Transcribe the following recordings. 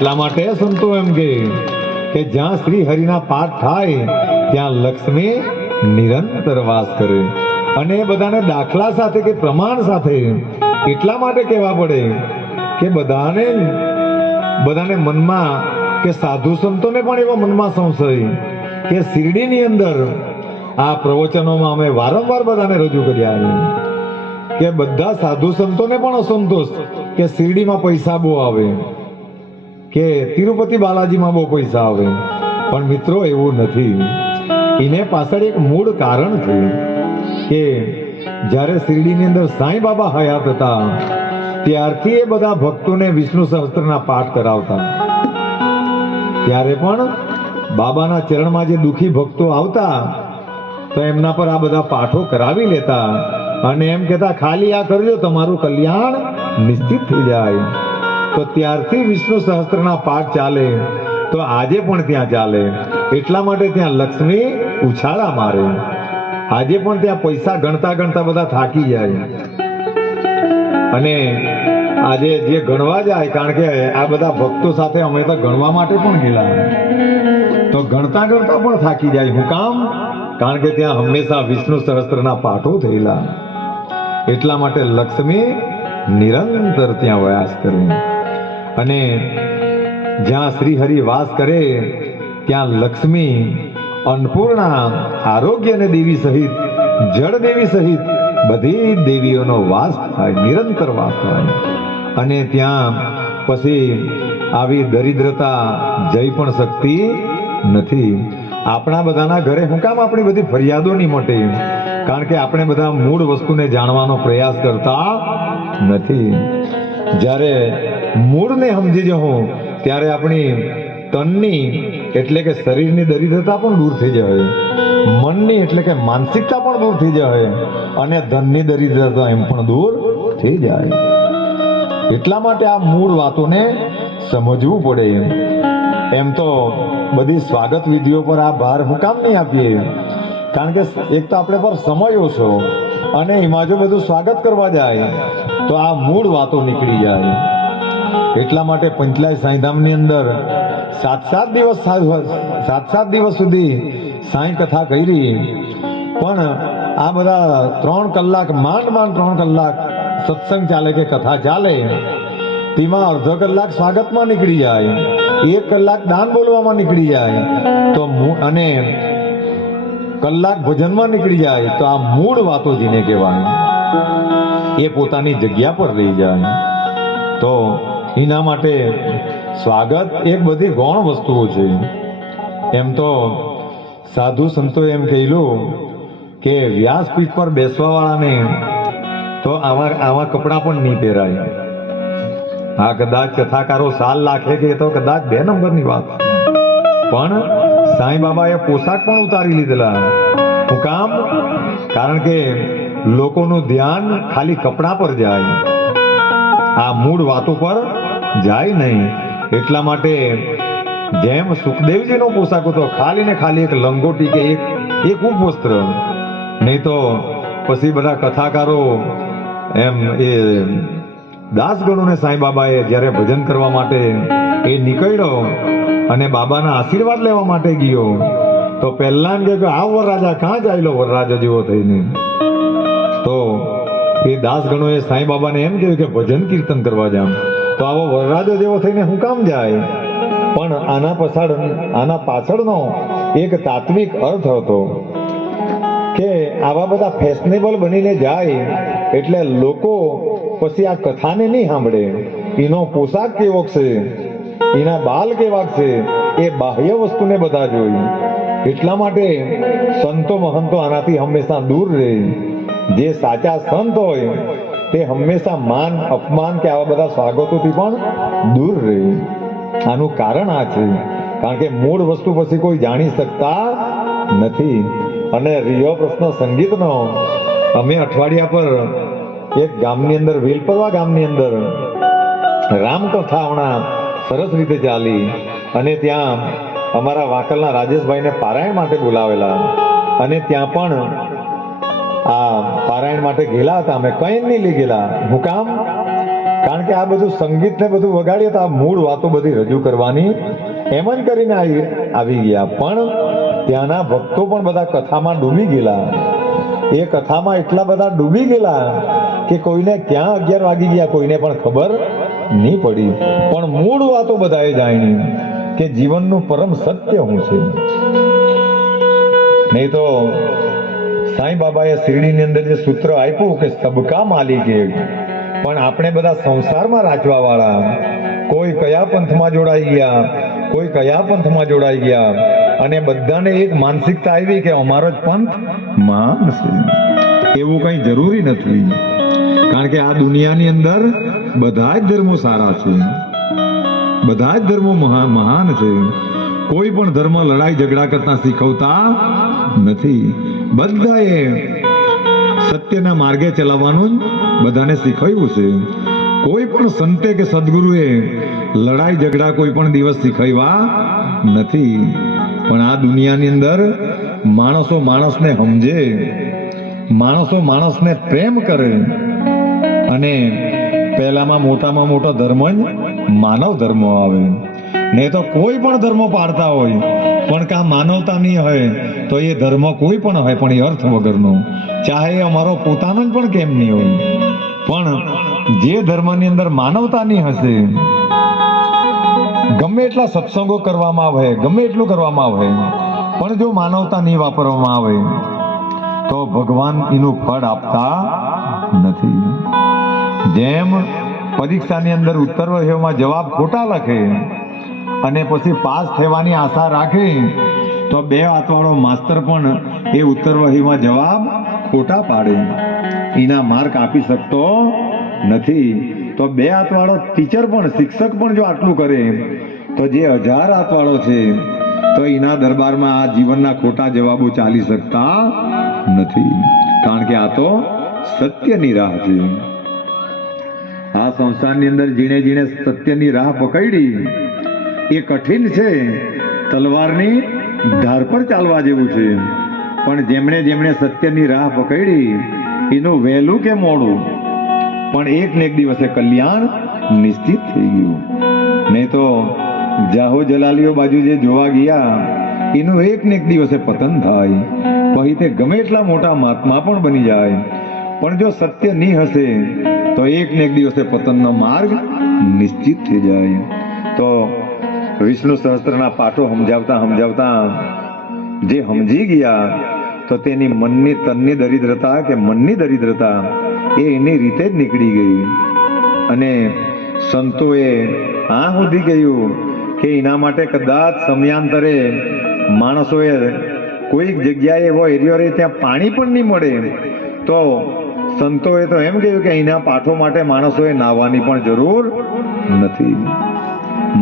એટલા માટે સંતો એમ કે જ્યાં શ્રી હરિના પાઠ થાય ત્યાં લક્ષ્મી નિરંતર વાસ કરે. અને એ બધાને દાખલા સાથે કે પ્રમાણ સાથે એટલા માટે કહેવા પડે કે બધાને મનમાં કે સાધુ સંતોને પણ એવા મનમાં સંશય કે શિરડીની અંદર આ પ્રવચનોમાં અમે વારંવાર બધાને રજૂ કર્યા કે બધા સાધુ સંતોને પણ અસંતોષ કે શિરડીમાં પૈસા બહુ આવે કે તિરુપતિ બાલાજીમાં બહુ પૈસા આવે. પણ મિત્રો એવું નથી. એને પાછળ એક મૂળ કારણ છે કે જ્યારે શિરડીની અંદર સાંઈ બાબા હયાત હતા ત્યારથી એ બધા ભક્તોને વિષ્ણુ સહસ્ત્રના પાઠ કરાવતા. ત્યારે પણ બાબાના ચરણમાં જે દુઃખી ભક્તો આવતા તો એમના પર આ બધા પાઠો કરાવી લેતા અને એમ કહેતા ખાલી આ કરજો તમારું કલ્યાણ નિશ્ચિત થઈ જાય. તો ત્યારથી વિષ્ણુ સહસ્ત્રના પાઠ ચાલે તો આજે પણ ત્યાં ચાલે. એટલા માટે ત્યાં લક્ષ્મી ઉછાળા મારે. આજે પણ ત્યાં પૈસા ગણતા ગણતા બધા થાકી જાય. અને આજે જે ગણવા જાય, કારણ કે આ બધા ભક્તો સાથે અમે તો ગણવા માટે પણ ગયેલા, તો ગણતા ગણતા પણ થાકી જાય. હું કામ? કારણ કે ત્યાં હંમેશા વિષ્ણુ સહસ્ત્રના પાઠો થયેલા. એટલા માટે લક્ષ્મી નિરંતર ત્યાં વાસ કરે. અને જ્યાં શ્રી હરિ વાસ કરે ત્યાં લક્ષ્મી, અન્નપૂર્ણા, આરોગ્ય દેવી સહિત, જળ દેવી સહિત બધી દેવીઓનો વાસ થાય, નિરંતર વાસ થાય. અને ત્યાં પછી આવી દરિદ્રતા જઈ પણ શકતી નથી. આપણા બધાના ઘરે હું કામ આપણી બધી ફરિયાદો નહીં મોટે? કારણ કે આપણે બધા મૂળ વસ્તુને જાણવાનો પ્રયાસ કરતા નથી. જ્યારે મૂળને સમજી જવું ત્યારે આપણી તનની એટલે કે શરીરની દરિદ્રતા પણ દૂર થઈ જાય, મનની એટલે કે માનસિકતા પણ દૂર થઈ જાય, અને ધનની દરિદ્રતા એમ પણ દૂર થઈ જાય. એટલા માટે આ મૂળ વાતોને સમજવું પડે. એમ તો બધી સ્વાગત વિધિઓ પર આ ભાર હું કામ નહીં આપીએ? કારણ કે એક તો આપણે પર સમય ઓછો, અને એમાં જો બધું સ્વાગત કરવા જાય તો આ મૂળ વાતો નીકળી જાય. એટલા માટે પંચલાય સાંઈધામની અંદર 7 દિવસ સુધી સાંઈ કથા કરી. પણ આ બધા 3 કલાક માંડ 3 કલાક સત્સંગ ચાલે કે કથા ચાલે, તેમાં અડધો કલાક સ્વાગતમાં નીકળી જાય, 1 કલાક દાન બોલવામાં નીકળી જાય, તો અને કલાક ભજનમાં નીકળી જાય. તો આ મૂળ વાતો જેને કહેવાય એ પોતાની જગ્યા પર રહી જાય. તો એના માટે સ્વાગત એક બધી ગૌણ વસ્તુઓ છે. એમ તો સાધુ સંતો એમ કહેલું કે વ્યાસપીઠ પર બેસવા વાળાને તો આવા કપડાં પણ નહીં પહેરાય. આ કદાચ કથાકારો સાલ લાખે કે તો કદાચ 2 નંબરની વાત, પણ સાંઈ બાબાએ પોશાક પણ ઉતારી લીધેલા. હું કામ? કારણ કે લોકોનું ધ્યાન ખાલી કપડા પર જાય, આ મૂળ વાતો પર જાય નહીં. એટલા માટે જેમ સુખદેવજીનો પોશાક હતો ખાલી ને ખાલી એક લંગોટી કે એક ઉપવસ્ત્ર, નહીં તો પછી બધા કથાકારો એમ એ દાસગણોને સાંઈ બાબાએ જ્યારે ભજન કરવા માટે એ નીકળ્યો અને બાબાના આશીર્વાદ લેવા માટે ગયો, તો પહેલા એમ કે આ વરરાજા ક્યાં જાયલો વરરાજા જેવો થઈને? તો એ દાસગણોએ સાંઈ બાબાને એમ કહ્યું કે ભજન કીર્તન કરવા જામ. તો આવો વરરાજો જેવો થઈને હું કામ જાય? પણ આના પાછળનો એક તાત્વિક અર્થ હતો કે આવા બધા ફેશનેબલ બનીને જાય એટલે લોકો પછી આ કથાને નહીં સાંભળે. એનો પોશાક કેવો છે, એના બાલ કેવા છે, એ બાહ્ય વસ્તુને બધા જોઈ. એટલા માટે સંતો મહંતો આનાથી હંમેશા દૂર રહે. જે સાચા સંત હોય તે હંમેશા માન અપમાન કે આવા બધા સ્વાગતોથી પણ દૂર રહે. આનું કારણ આ છે, કારણ કે મૂળ વસ્તુ પછી કોઈ જાણી શકતા નથી. અને રહ્યો પ્રશ્ન સંગીતનો, અમે અઠવાડિયા પર એક ગામની અંદર, વેલપરવા ગામની અંદર રામકથા હમણાં સરસ રીતે ચાલી, અને ત્યાં અમારા વાંકલના રાજેશભાઈને પારાયણ માટે બોલાવેલા, અને ત્યાં પણ આ પારાયણ માટે ગયેલા હતા. અમે કંઈ નહીં લઈ ગયેલા. હું કામ? કારણ કે આ બધું સંગીત ને બધું વગાડીએ તો આ મૂળ વાતો બધી રજૂ કરવાની એમ જ કરીને આવી ગયા. પણ ત્યાંના ભક્તો પણ બધા કથામાં ડૂબી ગયેલા. એ કથામાં એટલા બધા ડૂબી ગયેલા કે કોઈને ક્યાં 11 વાગી ગયા કોઈને પણ ખબર નહીં પડી. પણ મૂળ વાતો બધાએ જાણી કે જીવનનું પરમ સત્ય શું છે. નહીં તો સાંઈ બાબાએ શિરડીની અંદર જે સૂત્ર આપ્યું કે સબકા માલિક એક, પણ આપણે બધા સંસારમાં રાચવા વાળા, કોઈ કયા પંથમાં જોડાઈ ગયા, કોઈ કયા પંથમાં જોડાઈ ગયા, અને બધાને એક માનસિકતા આવી કે અમારો જ પંથ મહાન છે. એવું કંઈ જરૂરી નથી, કારણ કે આ દુનિયાની અંદર બધા જ ધર્મો સારા છે, બધા જ ધર્મો મહાન છે. કોઈ પણ ધર્મ લડાઈ ઝઘડા કરતા શીખવતા નથી. બધાએ સત્યના માર્ગે ચલાવવાનું બધાને શીખવ્યું છે. કોઈ પણ સંતે કે સદગુરુએ લડાઈ ઝઘડા કોઈ પણ દિવસ શીખવ્યા નથી. પણ આ દુનિયાની અંદર માણસો માણસને સમજે, માણસો માણસને પ્રેમ કરે, અને પહેલામાં મોટામાં મોટો ધર્મ જ માનવ ધર્મ આવે. નહીં તો કોઈ પણ ધર્મ પાડતા હોય પણ કાં માનવતા નહીં હોય તો એ ધર્મ કોઈ પણ હોય પણ એ અર્થ વગરનો, ચાહે એ અમારો પોતાનો જ પણ કેમ નહીં હોય. પણ જે ધર્મની અંદર માનવતા નહીં હશે, ગમે એટલા સત્સંગો કરવામાં આવે, ગમે એટલું કરવામાં આવે, પણ જો માનવતા નહીં વાપરવામાં આવે તો ભગવાન એનું ફળ આપતા નથી. જેમ પરીક્ષાની અંદર ઉત્તર વહીઓમાં જવાબ ખોટા લખે અને પછી પાસ થવાની આશા રાખે તો 2 હાથવાળો માસ્તર પણ એ ઉત્તર વહીમાં જવાબ ખોટા પાડે, એના માર્ક આપી શકતો નથી. તો 2 હાથવાળો ટીચર પણ, શિક્ષક પણ જો આટલું કરે તો જે 1000 હાથવાળો છે તો એના દરબારમાં આ જીવનના ખોટા જવાબો ચાલી શકતા નથી. કારણ કે આ તો સત્યની રાહ છે. આ સંસારની અંદર જીણે જીણે સત્યની રાહ પકડી એ કઠિન છે, તલવારની ધાર પર ચાલવા જેવું છે. પણ જેમણે સત્યની રાહ પકડી એનું વહેલું કે મોડું પણ એક ને એક દિવસે કલ્યાણ નિશ્ચિત થઈ ગયું. નહીં તો જાહો જલાલીઓ બાજુ જે જોવા ગયા એનું એક ને એક દિવસે પતન થાય, પછી તે ગમે એટલા મોટા મહાત્મા પણ બની જાય, પણ જો સત્ય નહીં હશે તો એક ને એક દિવસે પતનનો માર્ગ નિશ્ચિત થઈ જાય. તો વિષ્ણુ સહસ્ત્રના પાઠો સમજાવતા જે સમજી ગયા તો તેની મનની તનની દરિદ્રતા કે મનની દરિદ્રતા એ એની રીતે જ નીકળી ગઈ. અને સંતોએ આ સુધી કહ્યું કે એના માટે કદાચ સમયાંતરે માણસોએ કોઈક જગ્યાએ એવો એરિયો રહે ત્યાં પાણી પણ નહીં મળે તો સંતોએ તો એમ કહ્યું કે એના પાઠો માટે માણસોએ નાહવાની પણ જરૂર નથી.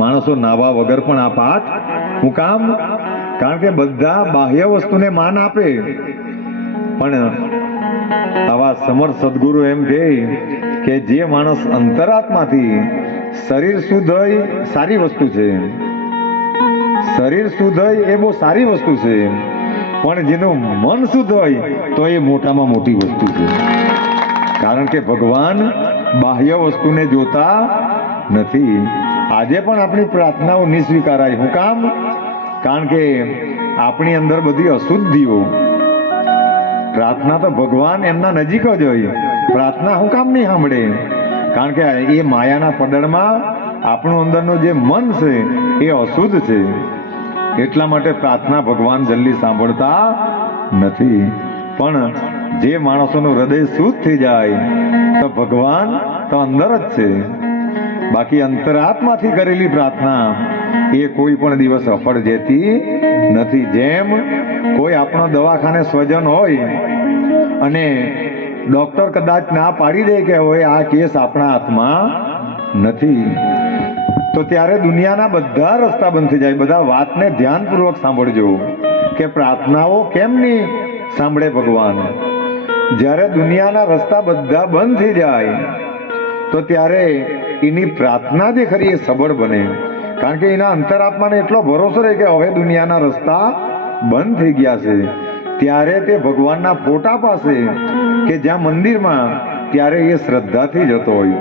માણસો નાહવા વગર પણ આ પાઠ હું કામ? કારણ કે બધા બાહ્ય વસ્તુને માન આપે, પણ આવા સમર્થ સદગુરુ એમ કહે કે જે માણસ અંતરાત્માથી, શરીર શુદ્ધ હોય સારી વસ્તુ છે, શરીર શુદ્ધ હોય એ બહુ સારી વસ્તુ છે, પણ જેનું મન શુદ્ધ હોય તો એ મોટામાં મોટી વસ્તુ છે. કારણ કે ભગવાન બાહ્ય વસ્તુને જોતા નથી. આજે પણ આપણી પ્રાર્થનાઓ નિસ્વીકારાય. હું કામ? કારણ કે આપણી અંદર બધી અશુદ્ધિઓ. પ્રાર્થના તો ભગવાન એમના નજીક જ હોય, પ્રાર્થના હું કામ નહીં સાંભળે? કારણ કે એ માયાના પડળમાં આપણું અંદરનું જે મન છે એ અશુદ્ધ છે, એટલા માટે પ્રાર્થના ભગવાન જલ્દી સાંભળતા નથી. પણ જે માણસોનું હૃદય શુદ્ધ થઈ જાય તો ભગવાન તો અંદર જ છે. બાકી અંતરાત્માથી કરેલી પ્રાર્થના એ કોઈ પણ દિવસ સફળ જતી નથી. જેમ કોઈ આપણો દવાખાને સ્વજન હોય અને ડોક્ટર કદાચ ના પાડી દે કે હોય આ કેસ આપણા હાથમાં નથી, તો ત્યારે દુનિયાના બધા રસ્તા બંધ થઈ જાય. બધા વાતને ધ્યાનપૂર્વક સાંભળજો કે પ્રાર્થનાઓ કેમ નહીં સાંભળે ભગવાન. જ્યારે દુનિયાના રસ્તા બધા બંધ થઈ જાય તો ત્યારે એની પ્રાર્થના જે ખરી એ સબળ બને. કારણ કે એના અંતરાત્માને એટલો ભરોસો રહે કે હવે દુનિયાના રસ્તા બંધ થઈ ગયા છે, ત્યારે તે ભગવાનના ફોટા પાસે કે જ્યાં મંદિરમાં ત્યારે એ શ્રદ્ધાથી જતો હોય.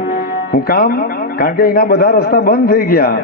હું કામ? કારણ કે એના બધા રસ્તા બંધ થઈ ગયા.